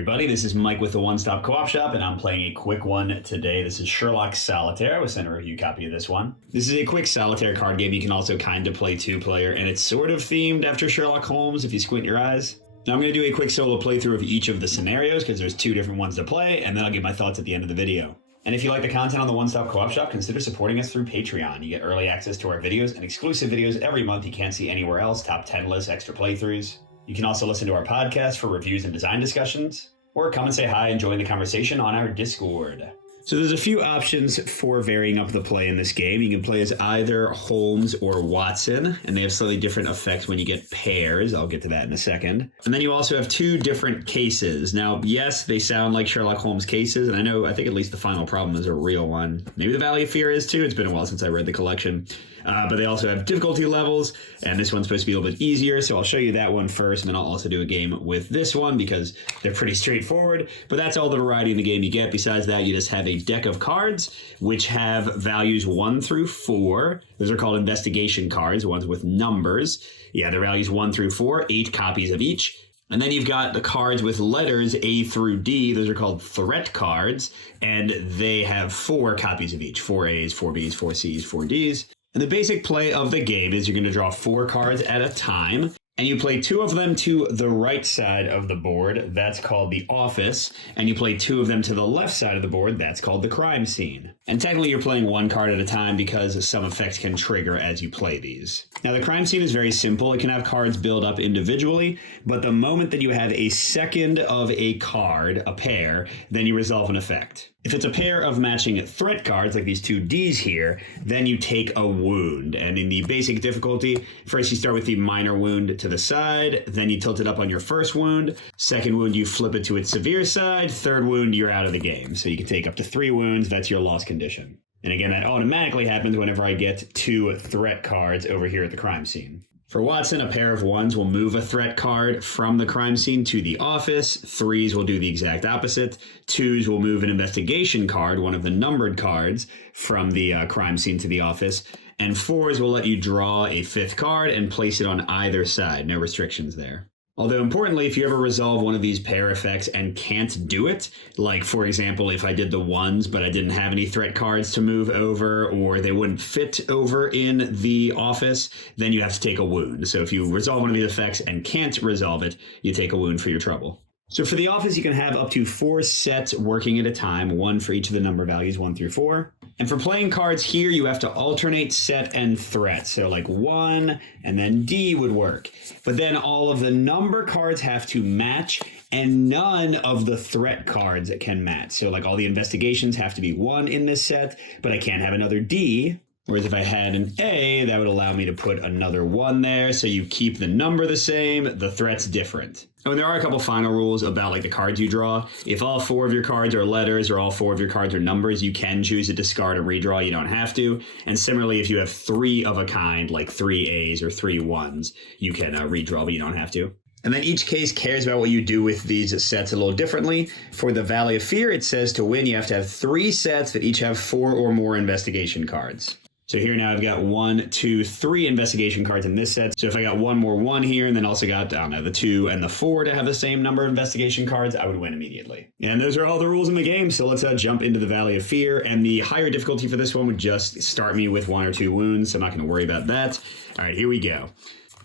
everybody, this is Mike with the One Stop Co-op Shop, and I'm playing a quick one today. This is Sherlock Solitaire. I was sent a review copy of this one. This is a quick solitaire card game. You can also kind of play two-player, and it's sort of themed after Sherlock Holmes if you squint your eyes. Now I'm going to do a quick solo playthrough of each of the scenarios because there's two different ones to play, and then I'll give my thoughts at the end of the video. And if you like the content on the One Stop Co-op Shop, consider supporting us through Patreon. You get early access to our videos and exclusive videos every month you can't see anywhere else, top 10 lists, extra playthroughs. You can also listen to our podcast for reviews and design discussions, or come and say hi and join the conversation on our Discord. So there's a few options for varying up the play in this game. You can play as either Holmes or Watson, and they have slightly different effects when you get pairs. I'll get to that in a second. And then you also have two different cases. Now, yes, they sound like Sherlock Holmes cases, and I think at least the final problem is a real one. Maybe the Valley of Fear is too. It's been a while since I read the collection. But they also have difficulty levels, and this one's supposed to be a little bit easier, so I'll show you that one first, and then I'll also do a game with this one because they're pretty straightforward. But that's all the variety in the game you get. Besides that, you just have a deck of cards, which have values 1 through 4. Those are called investigation cards, ones with numbers. Yeah, they're values 1 through 4, 8 copies of each. And then you've got the cards with letters A through D. Those are called threat cards, and they have 4 copies of each. 4 A's, 4 B's, 4 C's, 4 D's. And the basic play of the game is you're going to draw 4 cards at a time, and you play 2 of them to the right side of the board. That's called the office. And you play 2 of them to the left side of the board. That's called the crime scene. And technically you're playing 1 card at a time because some effects can trigger as you play these. Now the crime scene is very simple. It can have cards build up individually, but the moment that you have a second of a card, a pair, then you resolve an effect. If it's a pair of matching threat cards, like these 2 Ds here, then you take a wound. And in the basic difficulty, first you start with the minor wound to the side, then you tilt it up on your first wound. Second wound, you flip it to its severe side. Third wound, you're out of the game. So you can take up to 3 wounds. That's your loss condition. And again, that automatically happens whenever I get 2 threat cards over here at the crime scene. For Watson, a pair of 1s will move a threat card from the crime scene to the office. 3s will do the exact opposite. 2s will move an investigation card, one of the numbered cards, from the crime scene to the office. And 4s will let you draw a 5th card and place it on either side. No restrictions there. Although importantly, if you ever resolve one of these pair effects and can't do it, like for example, if I did the 1s but I didn't have any threat cards to move over, or they wouldn't fit over in the office, then you have to take a wound. So if you resolve one of these effects and can't resolve it, you take a wound for your trouble. So for the office, you can have up to 4 sets working at a time, 1 for each of the number values 1 through 4. And for playing cards here, you have to alternate set and threat. So like 1 and then D would work. But then all of the number cards have to match, and none of the threat cards can match. So like all the investigations have to be 1 in this set, but I can't have another D. Whereas if I had an A, that would allow me to put another 1 there. So you keep the number the same, the threat's different. Oh, and there are a couple final rules about like the cards you draw. If all 4 of your cards are letters or all 4 of your cards are numbers, you can choose to discard and redraw. You don't have to. And similarly, if you have 3 of a kind, like 3 A's or 3 1s, you can redraw, but you don't have to. And then each case cares about what you do with these sets a little differently. For the Valley of Fear, it says to win, you have to have 3 sets that each have 4 or more investigation cards. So here now I've got 1, 2, 3 investigation cards in this set. So if I got 1 more 1 here and then also got, I don't know, the 2 and the 4 to have the same number of investigation cards, I would win immediately. And those are all the rules in the game. So let's jump into the Valley of Fear. And the higher difficulty for this one would just start me with 1 or 2 wounds. So I'm not going to worry about that. All right, here we go.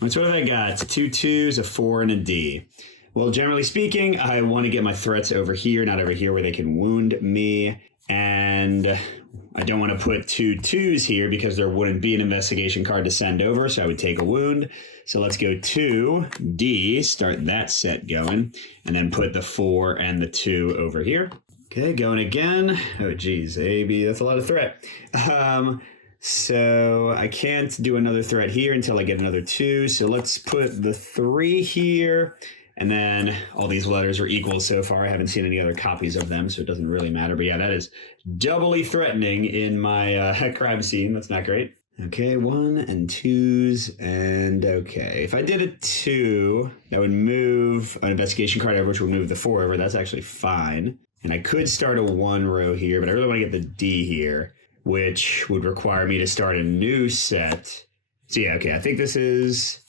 So what have I got? 2 2s, a 4, and a D. Well, generally speaking, I want to get my threats over here, not over here where they can wound me. And I don't want to put 2 2s here because there wouldn't be an investigation card to send over, so I would take a wound. So let's go 2, D, start that set going, and then put the 4 and the 2 over here. Okay, going again. Oh, geez, A, B, that's a lot of threat. So I can't do another threat here until I get another 2, so let's put the 3 here. And then all these letters are equal so far. I haven't seen any other copies of them, so it doesn't really matter. But yeah, that is doubly threatening in my crime scene. That's not great. Okay, 1 and 2s, and okay. If I did a 2, that would move an investigation card over, which would move the 4 over. That's actually fine. And I could start a 1 row here, but I really want to get the D here, which would require me to start a new set. So yeah, okay, I think this is...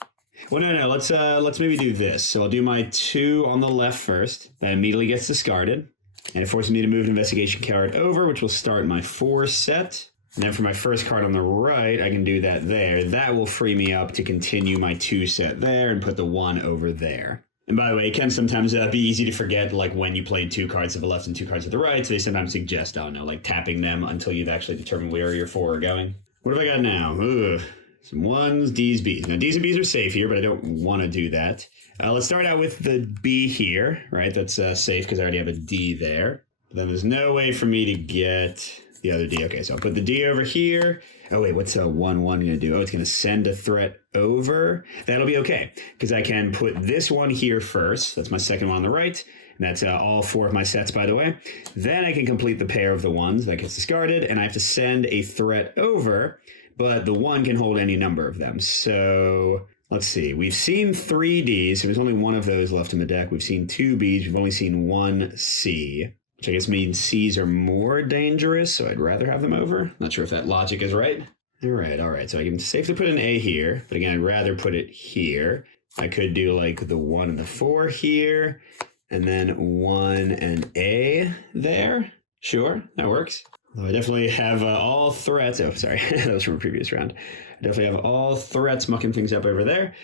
Well, no. Let's maybe do this. So I'll do my 2 on the left first. That immediately gets discarded. And it forces me to move an investigation card over, which will start my 4 set. And then for my first card on the right, I can do that there. That will free me up to continue my 2 set there and put the 1 over there. And by the way, it can sometimes be easy to forget, like when you played 2 cards to the left and 2 cards to the right. So they sometimes suggest, I don't know, like tapping them until you've actually determined where your 4 are going. What have I got now? Ugh. Some 1s, D's, B's. Now, D's and B's are safe here, but I don't want to do that. Let's start out with the B here, right? That's safe because I already have a D there. But then there's no way for me to get the other D. Okay, so I'll put the D over here. Oh, wait, what's a 1-1 going to do? Oh, it's going to send a threat over. That'll be okay, because I can put this one here first. That's my second one on the right. And that's all 4 of my sets, by the way. Then I can complete the pair of the 1s. That gets discarded, and I have to send a threat over. But the 1 can hold any number of them. So let's see. We've seen 3 Ds. There's only 1 of those left in the deck. We've seen 2 Bs. We've only seen 1 C, which I guess means Cs are more dangerous. So I'd rather have them over. Not sure if that logic is right. All right. So I can safely put an A here. But again, I'd rather put it here. I could do like the 1 and the 4 here. And then 1 and A there. Sure, that works. I definitely have all threats. Oh, sorry. That was from a previous round. I definitely have all threats mucking things up over there.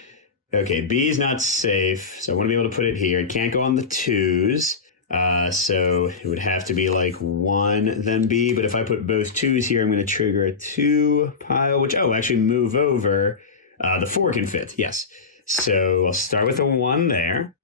Okay, B is not safe, so I want to be able to put it here. It can't go on the 2s, so it would have to be like 1, then B. But if I put both 2s here, I'm going to trigger a 2 pile, which, actually move over. The 4 can fit, yes. So I'll start with a 1 there,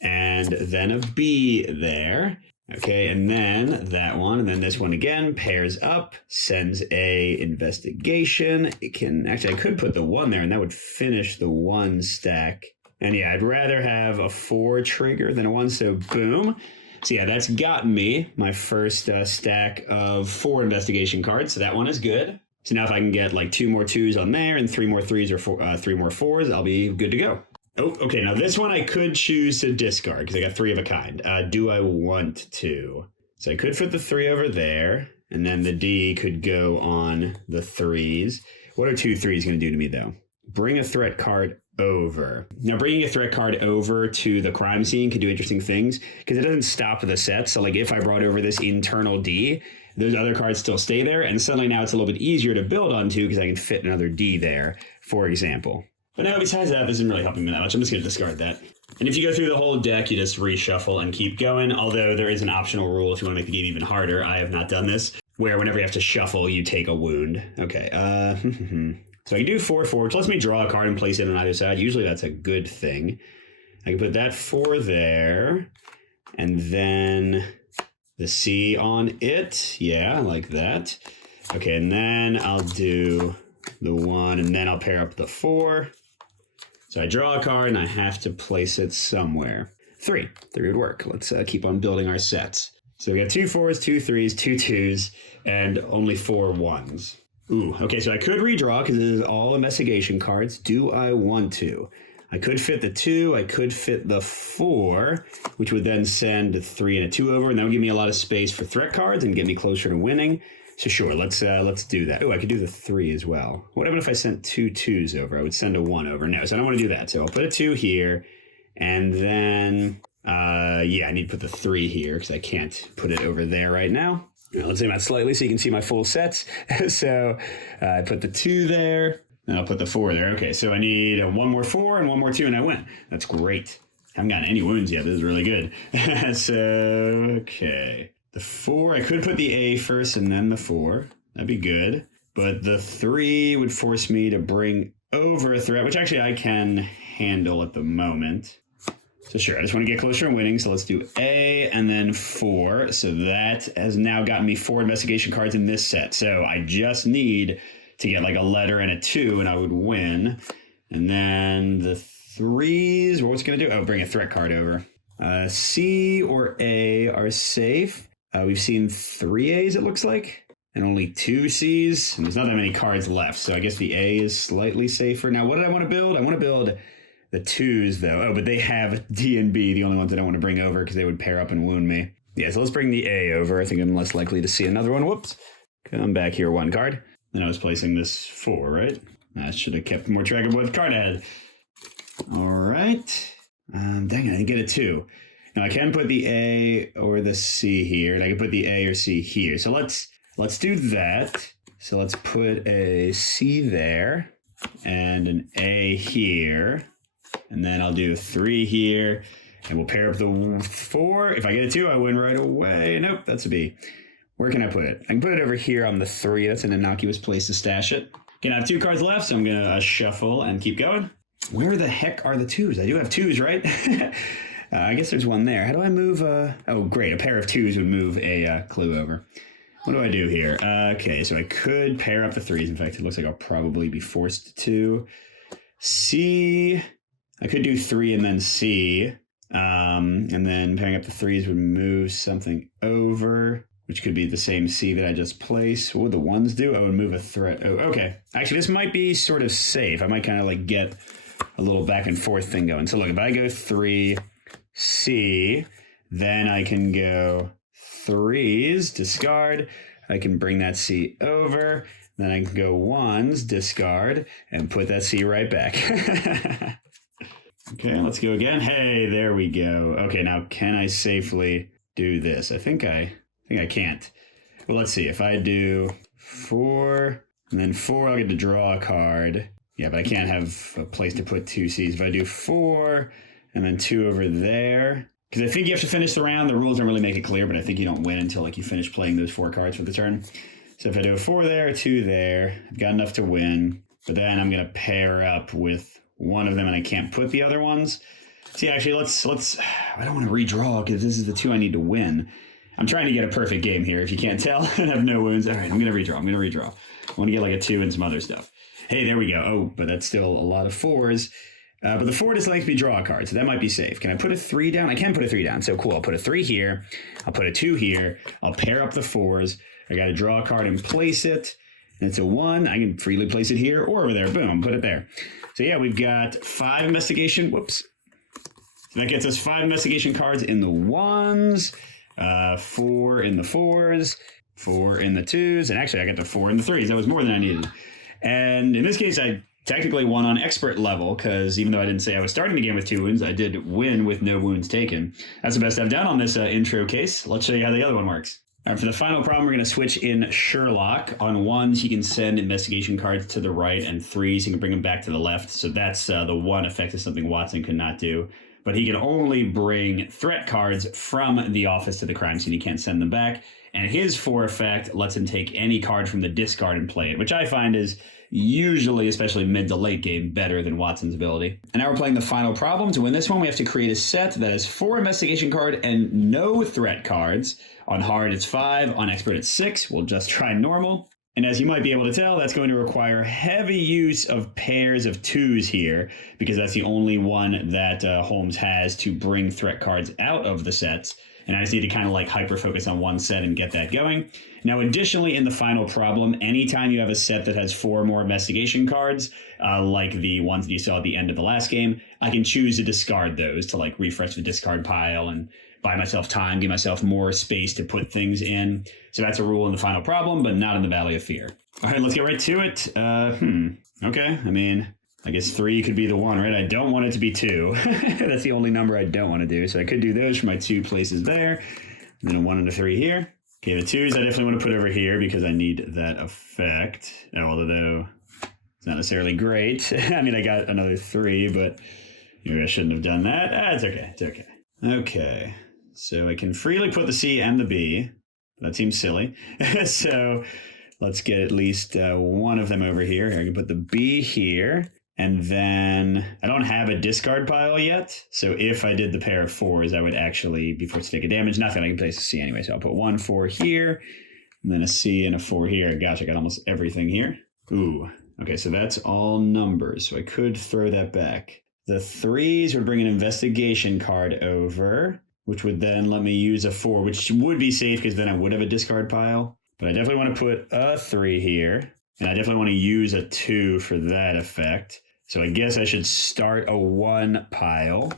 and then a B there. Okay, and then that one, and then this one again, pairs up, sends a investigation. It can, actually, I could put the 1 there, and that would finish the 1 stack. And yeah, I'd rather have a 4 trigger than a 1, so boom. So yeah, that's gotten me my first stack of 4 investigation cards, so that one is good. So now if I can get like 2 more 2s on there and 3 more 3s or 3 more 4s, I'll be good to go. Oh, okay, now this one I could choose to discard because I got 3 of a kind. Do I want to? So I could put the 3 over there, and then the D could go on the 3s. What are 2 3s going to do to me, though? Bring a threat card over. Now, bringing a threat card over to the crime scene can do interesting things because it doesn't stop the set. So, like, if I brought over this internal D, those other cards still stay there, and suddenly now it's a little bit easier to build onto because I can fit another D there, for example. But no, besides that, this isn't really helping me that much. I'm just going to discard that. And if you go through the whole deck, you just reshuffle and keep going. Although there is an optional rule if you want to make the game even harder. I have not done this, where whenever you have to shuffle, you take a wound. Okay, so I can do 4, which lets me draw a card and place it on either side. Usually that's a good thing. I can put that 4 there, and then the C on it. Yeah, like that. Okay, and then I'll do the 1, and then I'll pair up the 4. So I draw a card, and I have to place it somewhere. 3 would work. Let's keep on building our sets. So we got 2 4s, 2 3s, 2 2s, and only 4 1s. Ooh, okay, so I could redraw because this is all investigation cards. Do I want to? I could fit the 2, I could fit the 4, which would then send a 3 and a 2 over, and that would give me a lot of space for threat cards and get me closer to winning. So sure, let's do that. Oh, I could do the 3 as well. What if I sent 2 2s over? I would send a 1 over. No, so I don't want to do that. So I'll put a 2 here, and then, yeah, I need to put the 3 here because I can't put it over there right now. Now, let's zoom out slightly so you can see my full sets. So I put the 2 there, and I'll put the 4 there. Okay, so I need 1 more 4 and 1 more 2, and I win. That's great. Haven't gotten any wounds yet. This is really good. So, okay. The 4, I could put the A first and then the 4. That'd be good. But the 3 would force me to bring over a threat, which actually I can handle at the moment. So sure, I just want to get closer to winning. So let's do A and then 4. So that has now gotten me 4 investigation cards in this set. So I just need to get like a letter and a 2 and I would win. And then the 3s, what's it going to do? Oh, bring a threat card over. C or A are safe. We've seen 3 A's, it looks like, and only 2 C's. And there's not that many cards left, so I guess the A is slightly safer. Now, what did I want to build? I want to build the 2s, though. Oh, but they have D and B, the only ones I don't want to bring over because they would pair up and wound me. Yeah, so let's bring the A over. I think I'm less likely to see another one. Whoops. Come back here, 1 card. Then I was placing this 4, right? I should have kept more track of what card I had. All right. Dang it, I didn't get a 2. Now I can put the A or the C here, and I can put the A or C here. So let's do that. So let's put a C there and an A here. And then I'll do 3 here. And we'll pair up the 4. If I get a 2, I win right away. Nope, that's a B. Where can I put it? I can put it over here on the 3. That's an innocuous place to stash it. Okay, I have 2 cards left, so I'm going to shuffle and keep going. Where the heck are the 2s? I do have 2s, right? I guess there's one there. How do I move? Oh, great. A pair of 2s would move a clue over. What do I do here? Okay, so I could pair up the 3s. In fact, it looks like I'll probably be forced to. C. I could do 3 and then C. And then pairing up the 3s would move something over, which could be the same C that I just placed. What would the 1s do? I would move a threat. Oh, okay. Actually, this might be sort of safe. I might kind of like get a little back and forth thing going. So look, if I go 3, C, then I can go 3s, discard. I can bring that C over. Then I can go 1s, discard, and put that C right back. Okay, let's go again. Hey, there we go. Okay, now can I safely do this? I think I can't. Well, let's see. If I do 4 and then 4, I'll get to draw a card. Yeah, but I can't have a place to put 2 C's. If I do 4 and then 2 over there, because I think you have to finish the round. The rules don't really make it clear, but I think you don't win until like you finish playing those 4 cards for the turn. So if I do a 4 there, 2 there, I've got enough to win. But then I'm going to pair up with one of them, and I can't put the other ones. See, actually, let's. I don't want to redraw because this is the 2 I need to win. I'm trying to get a perfect game here. If you can't tell, and have no wounds. All right, I'm gonna redraw. I want to get like a 2 and some other stuff. Hey, there we go. Oh, but that's still a lot of 4s. But the 4 doesn't let me draw a card, so that might be safe. Can I put a 3 down? I can put a 3 down. So cool. I'll put a 3 here. I'll put a 2 here. I'll pair up the 4s. I got to draw a card and place it. And it's a 1. I can freely place it here or over there. Boom, put it there. So yeah, we've got 5 investigation. Whoops. So that gets us 5 investigation cards in the 1s, 4 in the 4s, 4 in the 2s, and actually I got the 4 in the 3s. That was more than I needed. And in this case, I technically won on expert level because even though I didn't say I was starting the game with 2 wounds, I did win with no wounds taken. That's the best I've done on this intro case. Let's show you how the other one works. All right, for the final problem, we're going to switch in Sherlock. On 1s, he can send investigation cards to the right, and 3s, he can bring them back to the left. So that's the 1 effect is something Watson could not do. But he can only bring threat cards from the office to the crime scene. He can't send them back. And his 4 effect lets him take any card from the discard and play it, which I find is usually, especially mid to late game, better than Watson's ability. And now we're playing the final problem. To win this one, we have to create a set that has 4 investigation card and no threat cards. On hard, it's 5. On expert, it's 6. We'll just try normal. And as you might be able to tell, that's going to require heavy use of pairs of 2s here, because that's the only one that Holmes has to bring threat cards out of the sets. And I just need to kind of like hyper-focus on one set and get that going. Now, additionally, in the final problem, anytime you have a set that has 4 more investigation cards, like the ones that you saw at the end of the last game, I can choose to discard those to like refresh the discard pile and buy myself time, give myself more space to put things in. So that's a rule in the final problem, but not in the Valley of Fear. All right, let's get right to it. Okay, I mean, I guess 3 could be the 1, right? I don't want it to be 2. That's the only number I don't want to do. So I could do those for my 2 places there. And then a 1 and a 3 here. Okay, the 2s I definitely want to put over here because I need that effect. Although it's not necessarily great. I mean, I got another 3, but maybe I shouldn't have done that. It's okay. It's okay. Okay, so I can freely put the C and the B. That seems silly. So let's get at least one of them over here. I can put the B here. And then I don't have a discard pile yet. So if I did the pair of 4s, I would actually be forced to take a damage. Nothing, I can place a C anyway. So I'll put 1 4 here, and then a C and a 4 here. Gosh, I got almost everything here. Ooh, okay, so that's all numbers. So I could throw that back. The 3s would bring an investigation card over, which would then let me use a 4, which would be safe because then I would have a discard pile. But I definitely want to put a 3 here, and I definitely want to use a 2 for that effect. So I guess I should start a 1 pile.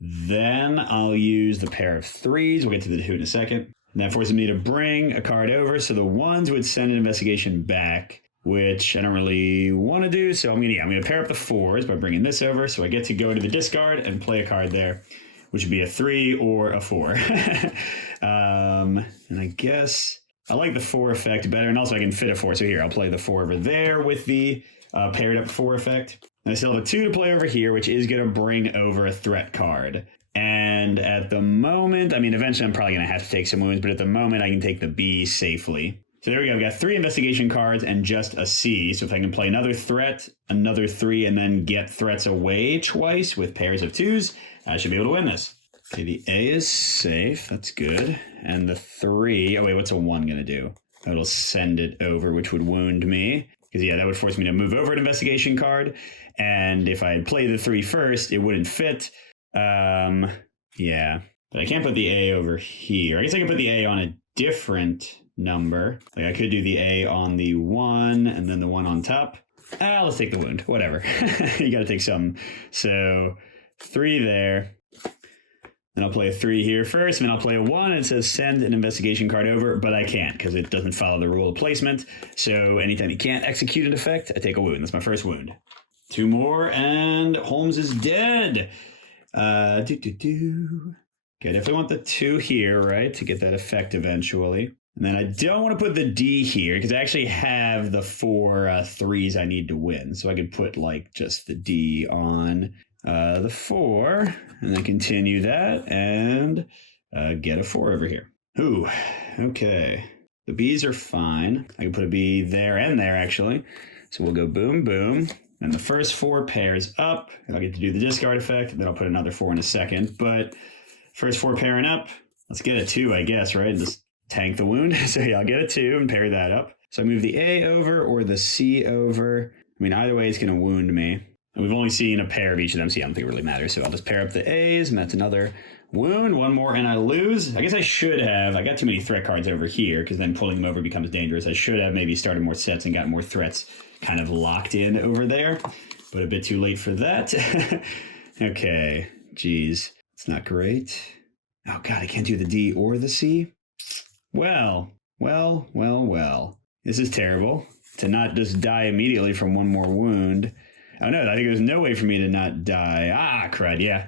Then I'll use the pair of 3s. We'll get to the 2 in a second. And that forces me to bring a card over. So the 1s would send an investigation back. which I don't really want to do. So I'm gonna pair up the 4s by bringing this over. So I get to go to the discard and play a card there, which would be a 3 or a 4. And I guess I like the 4 effect better, and also I can fit a 4. So here, I'll play the 4 over there with the paired up 4 effect. And I still have a 2 to play over here, which is going to bring over a threat card. And at the moment, I mean, eventually I'm probably going to have to take some wounds, but at the moment I can take the B safely. So there we go. I've got 3 investigation cards and just a C. So if I can play another threat, another 3, and then get threats away twice with pairs of 2s, I should be able to win this. Okay, the A is safe. That's good. And the 3, oh wait, what's a 1 going to do? It'll send it over, which would wound me. Because, yeah, that would force me to move over an investigation card. And if I had played the 3 first, it wouldn't fit. Yeah. But I can't put the A over here. I guess I could put the A on a different number. Like I could do the A on the 1 and then the 1 on top. Let's take the wound. Whatever. You got to take some. So 3 there. Then I'll play a 3 here first, and then I'll play a 1. It says send an investigation card over, but I can't because it doesn't follow the rule of placement. So anytime you can't execute an effect, I take a wound. That's my first wound. 2 more, and Holmes is dead. Okay, I definitely want the 2 here, right, to get that effect eventually. And then I don't want to put the D here because I actually have the 4 3s I need to win. So I could put like just the D on the 4 and then continue that and get a 4 over here. Ooh, okay. The B's are fine. I can put a B there and there actually. So we'll go boom, boom. And the first 4 pairs up. I'll get to do the discard effect. And then I'll put another 4 in a second. But first 4 pairing up. Let's get a 2, I guess, right? And just tank the wound. So yeah, I'll get a 2 and pair that up. So I move the A over or the C over. I mean, either way, it's going to wound me. And we've only seen a pair of each of them, so yeah, I don't think it really matters. So I'll just pair up the A's, and that's another wound. 1 more, and I lose. I guess I should have. I got too many threat cards over here, because then pulling them over becomes dangerous. I should have maybe started more sets and got more threats kind of locked in over there, but a bit too late for that. Okay, geez. It's not great. Oh, God, I can't do the D or the C? Well. This is terrible. To not just die immediately from 1 more wound. Oh, no, I think there's no way for me to not die. Ah, crud, yeah.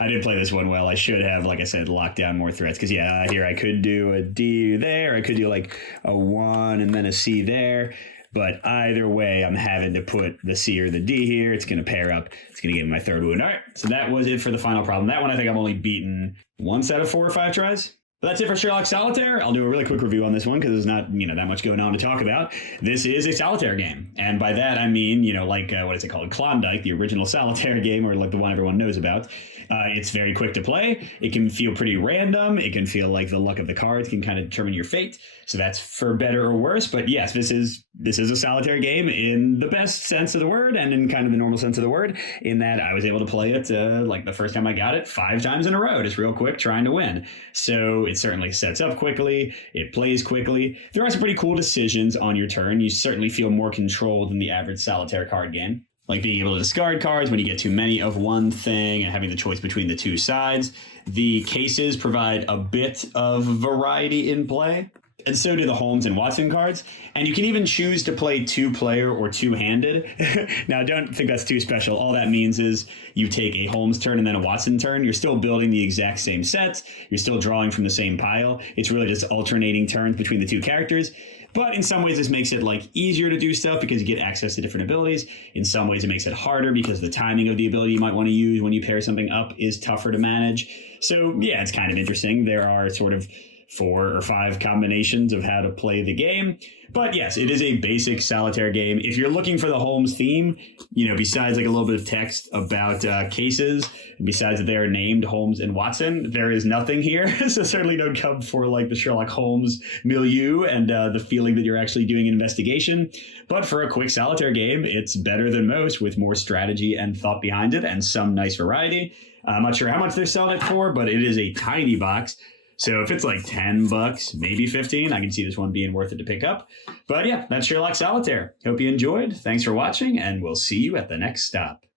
I didn't play this one well. I should have, like I said, locked down more threats. Because, yeah, here I could do a D there. I could do, like, a 1 and then a C there. But either way, I'm having to put the C or the D here. It's going to pair up. It's going to give me my 3rd wound. All right, so that was it for the final problem. That one I think I'm only beaten once out of 4 or 5 tries. But that's it for Sherlock Solitaire. I'll do a really quick review on this one because there's not, that much going on to talk about. This is a solitaire game. And by that, I mean, like, what is it called? Klondike, the original solitaire game, or like the one everyone knows about. It's very quick to play. It can feel pretty random. It can feel like the luck of the cards can kind of determine your fate. So that's for better or worse. But yes, this is a solitaire game in the best sense of the word and in kind of the normal sense of the word, in that I was able to play it like the first time I got it 5 times in a row, just real quick, trying to win. So it certainly sets up quickly. It plays quickly. There are some pretty cool decisions on your turn. You certainly feel more control than the average solitaire card game. Like being able to discard cards when you get too many of one thing and having the choice between the 2 sides. The cases provide a bit of variety in play. And so do the Holmes and Watson cards. And you can even choose to play 2-player or 2-handed. Now, don't think that's too special. All that means is you take a Holmes turn and then a Watson turn. You're still building the exact same sets. You're still drawing from the same pile. It's really just alternating turns between the 2 characters. But in some ways, this makes it like easier to do stuff because you get access to different abilities. In some ways, it makes it harder because the timing of the ability you might want to use when you pair something up is tougher to manage. So yeah, it's kind of interesting. There are sort of 4 or 5 combinations of how to play the game. But yes, it is a basic solitaire game. If you're looking for the Holmes theme, besides like a little bit of text about cases, and besides that they are named Holmes and Watson, there is nothing here. So certainly don't come for like the Sherlock Holmes milieu and the feeling that you're actually doing an investigation. But for a quick solitaire game, it's better than most with more strategy and thought behind it and some nice variety. I'm not sure how much they're selling it for, but it is a tiny box. So if it's like $10, maybe 15, I can see this one being worth it to pick up. But yeah, that's Sherlock Solitaire. Hope you enjoyed. Thanks for watching, and we'll see you at the next stop.